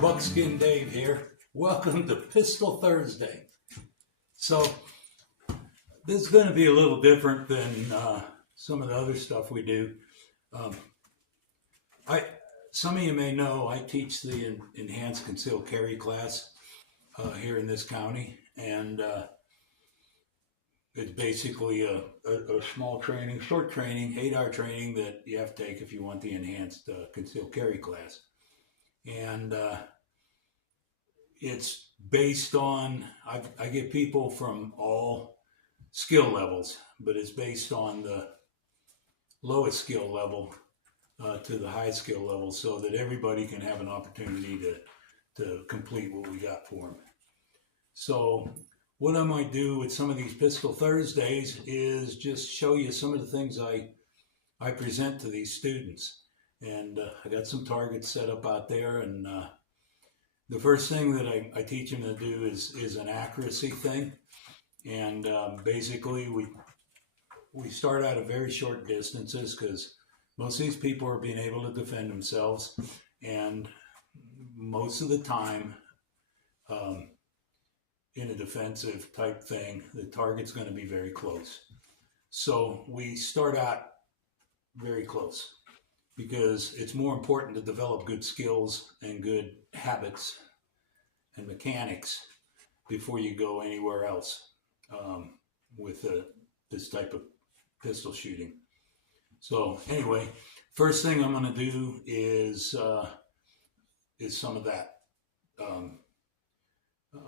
Buckskin Dave here. Welcome to Pistol Thursday. So this is going to be a little different than some of the other stuff we do. Some of you may know I teach the enhanced concealed carry class here in this county, and it's basically a small training, short training, 8-hour training that you have to take if you want the enhanced concealed carry class. And it's based on, I get people from all skill levels, but it's based on the lowest skill level to the high skill level, so that everybody can have an opportunity to complete what we got for them. So what I might do with some of these Pistol Thursdays is just show you some of the things I present to these students. And I got some targets set up out there, and the first thing that I teach them to do is an accuracy thing. And basically we start out at very short distances, because most of these people are being able to defend themselves, and most of the time in a defensive type thing, the target's going to be very close. So we start out very close, because it's more important to develop good skills and good habits and mechanics before you go anywhere else with this type of pistol shooting. So anyway, first thing I'm going to do is some of that.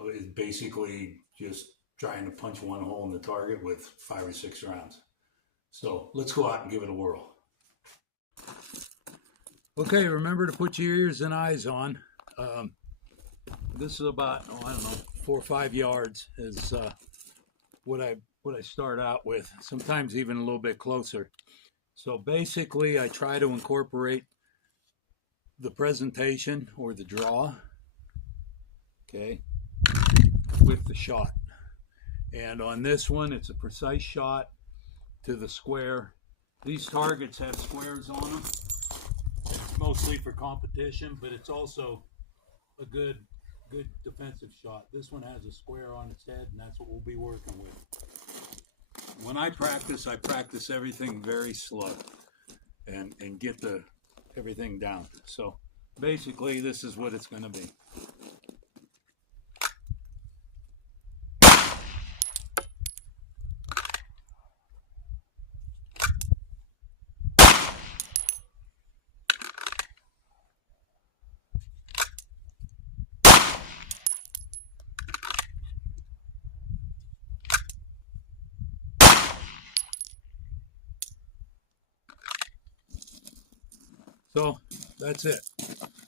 It's basically just trying to punch one hole in the target with 5 or 6 rounds. So let's go out and give it a whirl. Okay, remember to put your ears and eyes on. This is about, I don't know, 4 or 5 yards is what I start out with. Sometimes even a little bit closer. So basically, I try to incorporate the presentation or the draw, okay, with the shot. And on this one, it's a precise shot to the square. These targets have squares on them. It's mostly for competition, but it's also a good defensive shot. This one has a square on its head, and that's what we'll be working with. When I practice everything very slow and get everything down. So basically, this is what it's going to be. So that's it.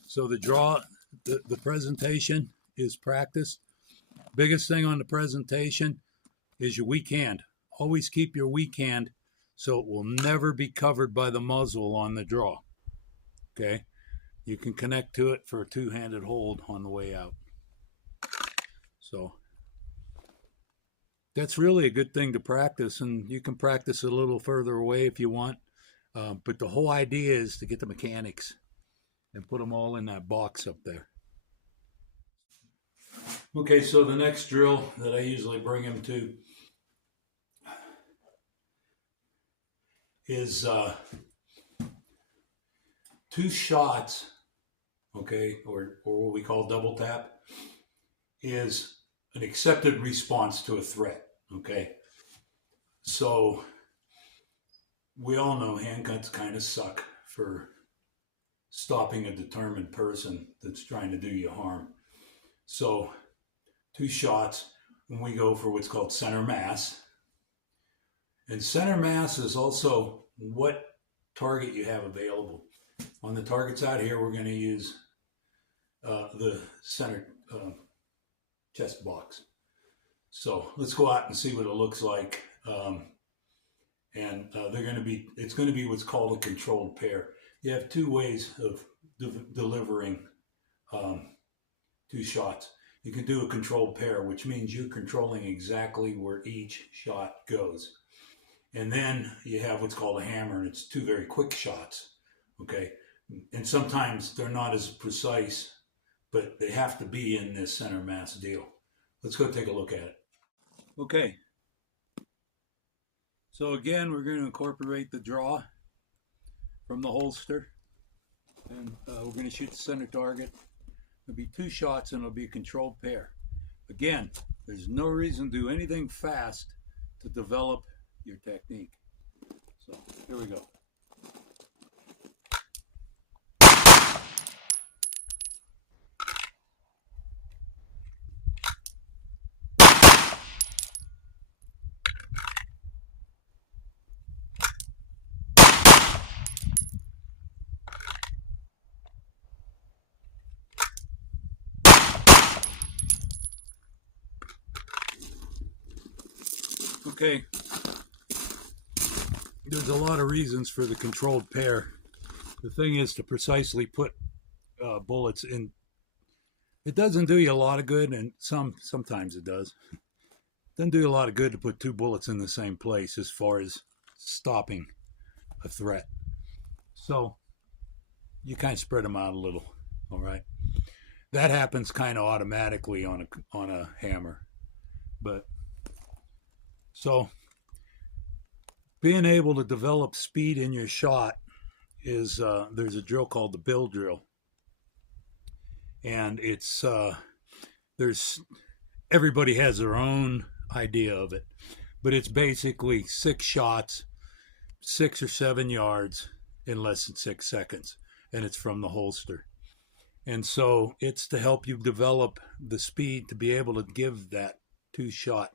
So the draw, the presentation is practice. Biggest thing on the presentation is your weak hand. Always keep your weak hand so it will never be covered by the muzzle on the draw. Okay? You can connect to it for a two-handed hold on the way out. So that's really a good thing to practice, and you can practice a little further away if you want. But the whole idea is to get the mechanics and put them all in that box up there. Okay, so the next drill that I usually bring them to is 2 shots, okay, or what we call double tap, is an accepted response to a threat, okay? So we all know handguns kind of suck for stopping a determined person that's trying to do you harm. So 2 shots, and we go for what's called center mass. And center mass is also what target you have available. On the targets out here, we're going to use the center chest box. So let's go out and see what it looks like. And it's going to be what's called a controlled pair. You have 2 ways of delivering 2 shots. You can do a controlled pair, which means you're controlling exactly where each shot goes. And then you have what's called a hammer, and it's 2 very quick shots, okay? And sometimes they're not as precise but they have to be in this center mass deal. Let's go take a look at it. Okay. So again, we're going to incorporate the draw from the holster, and we're going to shoot the center target. There'll be 2 shots, and it'll be a controlled pair. Again, there's no reason to do anything fast to develop your technique. So here we go. Okay, there's a lot of reasons for the controlled pair. The thing is to precisely put bullets in. It doesn't do you a lot of good, and sometimes it does. It doesn't do you a lot of good to put 2 bullets in the same place as far as stopping a threat. So you kind of spread them out a little, all right? That happens kind of automatically on a hammer, but so being able to develop speed in your shot is there's a drill called the bill drill, and it's everybody has their own idea of it, but it's basically 6 shots, 6 or 7 yards in less than 6 seconds, and it's from the holster. And so it's to help you develop the speed to be able to give that 2 shot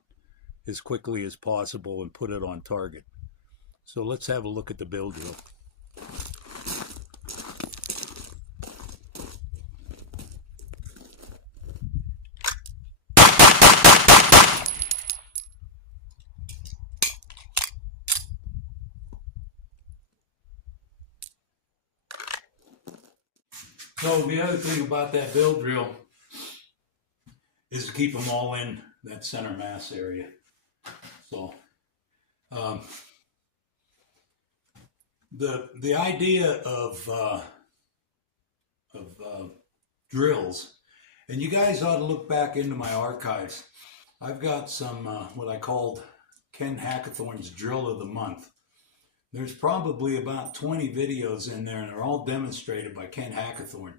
as quickly as possible and put it on target. So let's have a look at the bill drill. So the other thing about that bill drill is to keep them all in that center mass area. So the idea of drills, and you guys ought to look back into my archives. I've got some what I called Ken Hackathorn's Drill of the Month. There's probably about 20 videos in there, and they're all demonstrated by Ken Hackathorn,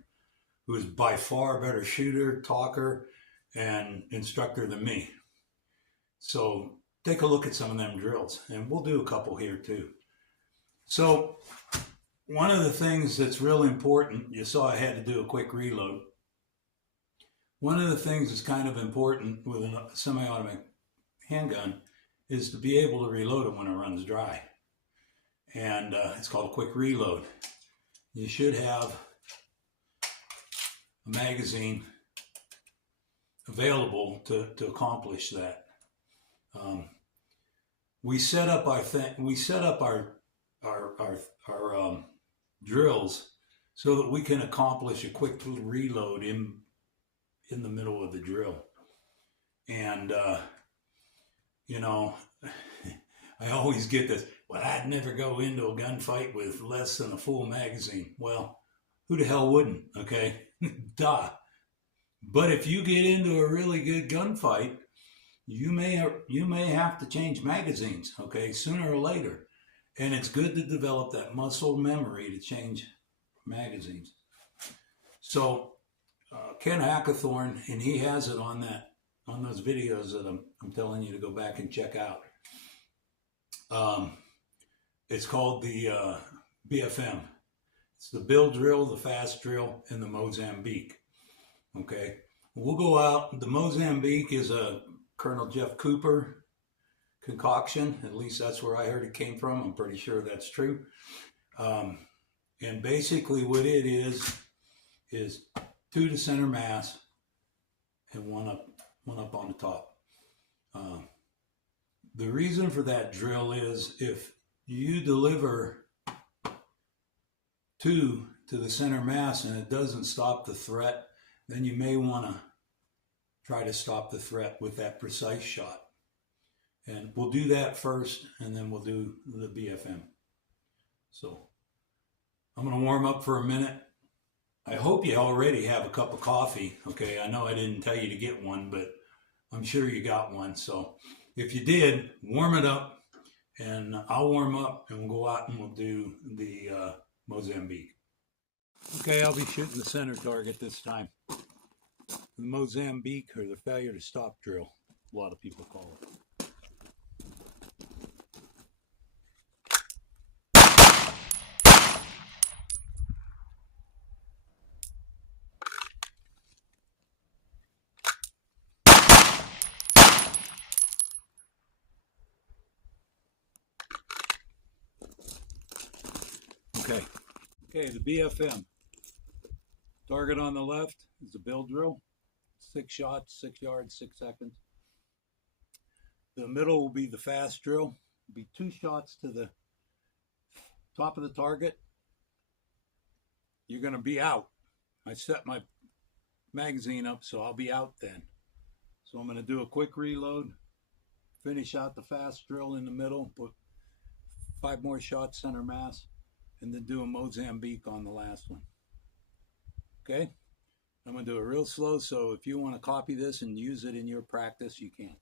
who is by far a better shooter, talker, and instructor than me. So take a look at some of them drills, and we'll do a couple here too. So one of the things that's real important, you saw I had to do a quick reload. One of the things that's kind of important with a semi-automatic handgun is to be able to reload it when it runs dry. And it's called a quick reload. You should have a magazine available to accomplish that. We set up our drills so that we can accomplish a quick little reload in the middle of the drill. And you know, I always get this, well, I'd never go into a gunfight with less than a full magazine. Well, who the hell wouldn't, okay? Duh. But if you get into a really good gunfight, you may have to change magazines, okay, sooner or later. And it's good to develop that muscle memory to change magazines. So Ken Hackathorn, and he has it on those videos that I'm telling you to go back and check out. It's called the BFM. It's the bill drill, the fast drill, and the Mozambique. Okay, we'll go out. The Mozambique is a Colonel Jeff Cooper concoction. At least that's where I heard it came from. I'm pretty sure that's true. And basically what it is 2 to center mass and one up on the top. The reason for that drill is if you deliver 2 to the center mass and it doesn't stop the threat, then you may want to try to stop the threat with that precise shot. And we'll do that first, and then we'll do the BFM. So I'm going to warm up for a minute. I hope you already have a cup of coffee. Okay, I know I didn't tell you to get one, but I'm sure you got one. So if you did, warm it up, and I'll warm up, and we'll go out and we'll do the Mozambique. Okay, I'll be shooting the center target this time. The Mozambique, or the failure to stop drill, a lot of people call it. Okay, the BFM. Target on the left is the bill drill. 6 shots, 6 yards, 6 seconds. The middle will be the fast drill. It'll be 2 shots to the top of the target. You're going to be out. I set my magazine up, so I'll be out then. So I'm going to do a quick reload, finish out the fast drill in the middle, put 5 more shots center mass, and then do a Mozambique on the last one. Okay? I'm going to do it real slow, so if you want to copy this and use it in your practice, you can.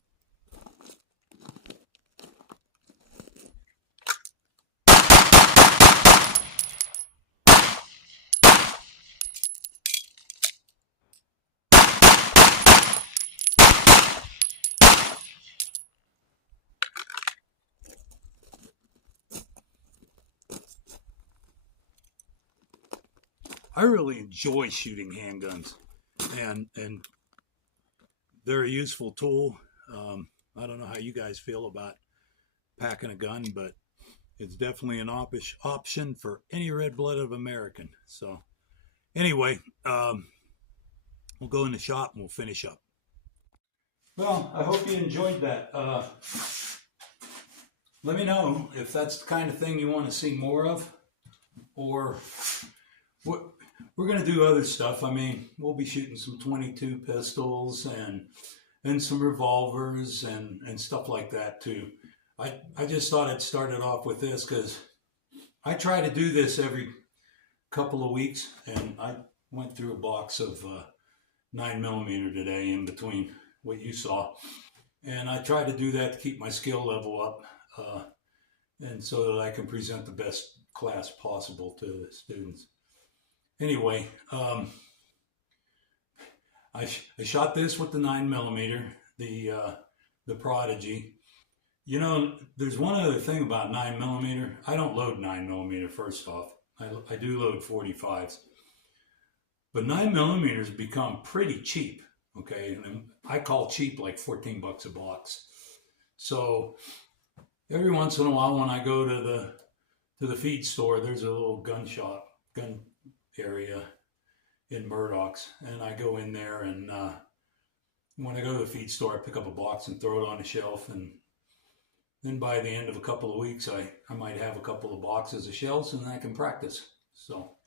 I really enjoy shooting handguns, and they're a useful tool. I don't know how you guys feel about packing a gun, but it's definitely an option for any red-blooded American. So anyway, we'll go in the shop and we'll finish up. Well, I hope you enjoyed that. Let me know if that's the kind of thing you want to see more of, or what. We're going to do other stuff. I mean, we'll be shooting some .22 pistols and some revolvers and stuff like that too. I just thought I'd start it off with this because I try to do this every couple of weeks, and I went through a box of 9mm today in between what you saw. And I try to do that to keep my skill level up and so that I can present the best class possible to the students. Anyway, I shot this with the 9mm, the Prodigy. You know, there's one other thing about 9mm. I don't load 9mm first off. I do load 45s. But 9mm become pretty cheap, okay? And I call cheap like 14 bucks a box. So every once in a while when I go to the feed store, there's a little gun area in Murdoch's, and I go in there, and when I go to the feed store, I pick up a box and throw it on the shelf, and then by the end of a couple of weeks, I might have a couple of boxes of shells, and I can practice. So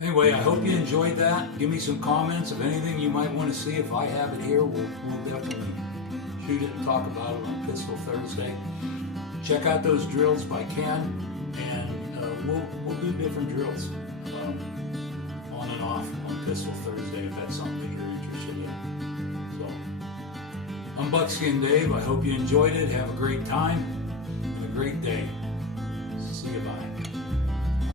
anyway, I hope you enjoyed that. Give me some comments of anything you might want to see. If I have it here, we'll definitely shoot it and talk about it on Pistol Thursday. Check out those drills by Ken, and we'll do different drills on and off on Pistol Thursday if that's something you're interested in. So, I'm Buckskin Dave. I hope you enjoyed it. Have a great time and a great day.